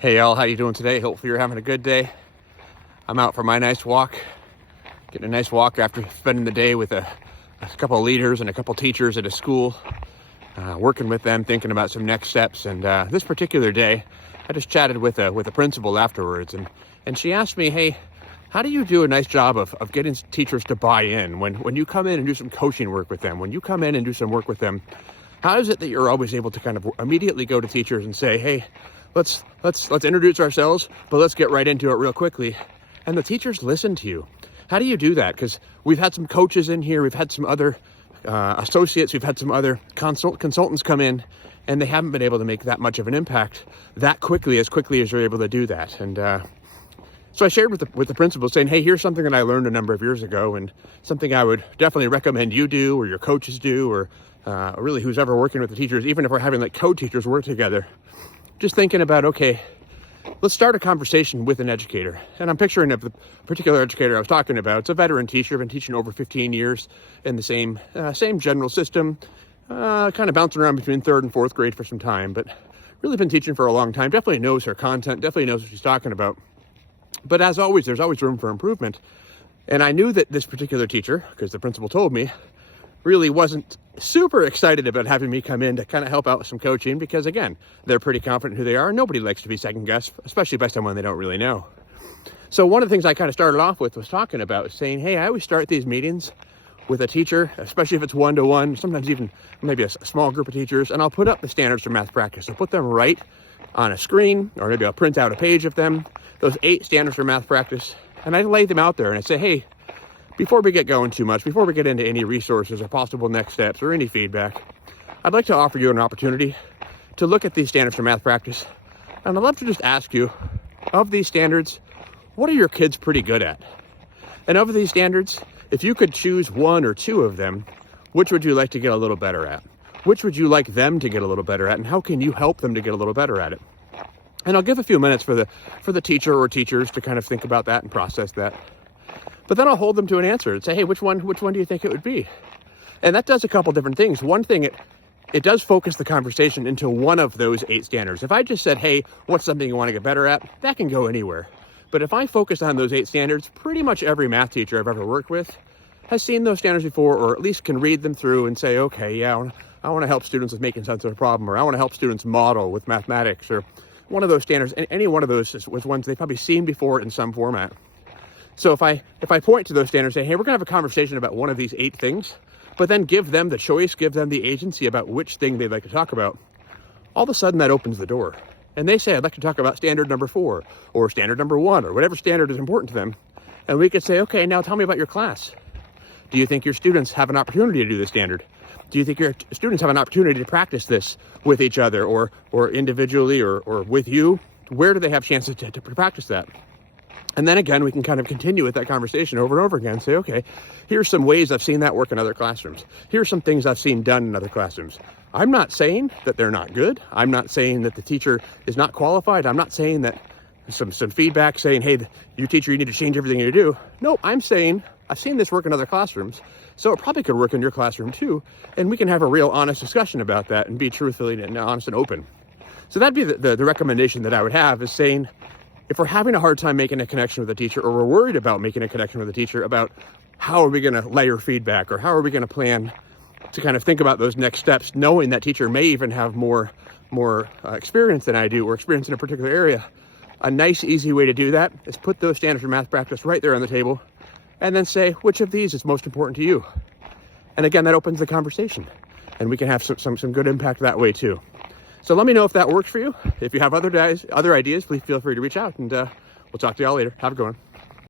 Hey y'all, how you doing today? Hopefully you're having a good day. I'm out for my nice walk, getting a nice walk after spending the day with a couple of leaders and a couple of teachers at a school, working with them, thinking about some next steps. And this particular day, I just chatted with a principal afterwards, and she asked me, hey, how do you do a nice job of getting teachers to buy in when you come in and do some coaching work with them, when you come in and do some work with them? How is it that you're always able to kind of immediately go to teachers and say, hey, let's introduce ourselves, but let's get right into it real quickly, and the teachers listen to you? How do you do that? Because we've had some coaches in here, we've had some other associates, we've had some other consultants come in, and they haven't been able to make that much of an impact that quickly as you're able to do that. And so I shared with the principal, saying, hey, here's something that I learned a number of years ago, and something I would definitely recommend you do, or your coaches do, or really who's ever working with the teachers, even if we're having like co-teachers work together. Just thinking about, okay, let's start a conversation with an educator. And I'm picturing of the particular educator I was talking about. It's a veteran teacher, been teaching over 15 years in the same general system, kind of bouncing around between 3rd and 4th grade for some time, but really been teaching for a long time, definitely knows her content, definitely knows what she's talking about. But as always, there's always room for improvement. And I knew that this particular teacher, because the principal told me, really wasn't super excited about having me come in to kind of help out with some coaching, because again, they're pretty confident who they are. Nobody likes to be second guessed, especially by someone they don't really know. So one of the things I kind of started off with was talking about saying, hey, I always start these meetings with a teacher, especially if it's one-to-one, sometimes even maybe a small group of teachers, and I'll put up the standards for math practice. I'll put them right on a screen, or maybe I'll print out a page of them, those 8 standards for math practice, and I lay them out there and I say, hey, before we get going too much, before we get into any resources or possible next steps or any feedback, I'd like to offer you an opportunity to look at these standards for math practice. And I'd love to just ask you, of these standards, what are your kids pretty good at? And of these standards, if you could choose 1 or 2 of them, which would you like to get a little better at? Which would you like them to get a little better at? And how can you help them to get a little better at it? And I'll give a few minutes for the teacher or teachers to kind of think about that and process that. But then I'll hold them to an answer and say, hey, which one do you think it would be? And that does a couple different things. One thing, it does focus the conversation into one of those 8 standards. If I just said, hey, what's something you want to get better at? That can go anywhere. But if I focus on those 8 standards, pretty much every math teacher I've ever worked with has seen those standards before, or at least can read them through and say, okay, yeah, I want to help students with making sense of a problem, or I want to help students model with mathematics, or one of those standards. And any one of those was ones they've probably seen before in some format. So if I point to those standards and say, hey, we're going to have a conversation about one of these 8 things, but then give them the choice, give them the agency about which thing they'd like to talk about, all of a sudden that opens the door. And they say, I'd like to talk about standard number 4 or standard number 1 or whatever standard is important to them. And we could say, okay, now tell me about your class. Do you think your students have an opportunity to do this standard? Do you think your students have an opportunity to practice this with each other or individually or with you? Where do they have chances to practice that? And then again, we can kind of continue with that conversation over and over again. Say, okay, here's some ways I've seen that work in other classrooms. Here's some things I've seen done in other classrooms. I'm not saying that they're not good. I'm not saying that the teacher is not qualified. I'm not saying that some feedback saying, hey, you teacher, you need to change everything you do. No, I'm saying I've seen this work in other classrooms, so it probably could work in your classroom too. And we can have a real honest discussion about that and be truthfully and honest and open. So that'd be the recommendation that I would have, is saying, if we're having a hard time making a connection with a teacher, or we're worried about making a connection with a teacher about how are we going to layer feedback, or how are we going to plan to kind of think about those next steps, knowing that teacher may even have more experience than I do, or experience in a particular area, a nice, easy way to do that is put those standards for math practice right there on the table, and then say, which of these is most important to you? And again, that opens the conversation, and we can have some good impact that way too. So let me know if that works for you. If you have other ideas, please feel free to reach out, and we'll talk to y'all later. Have a good one.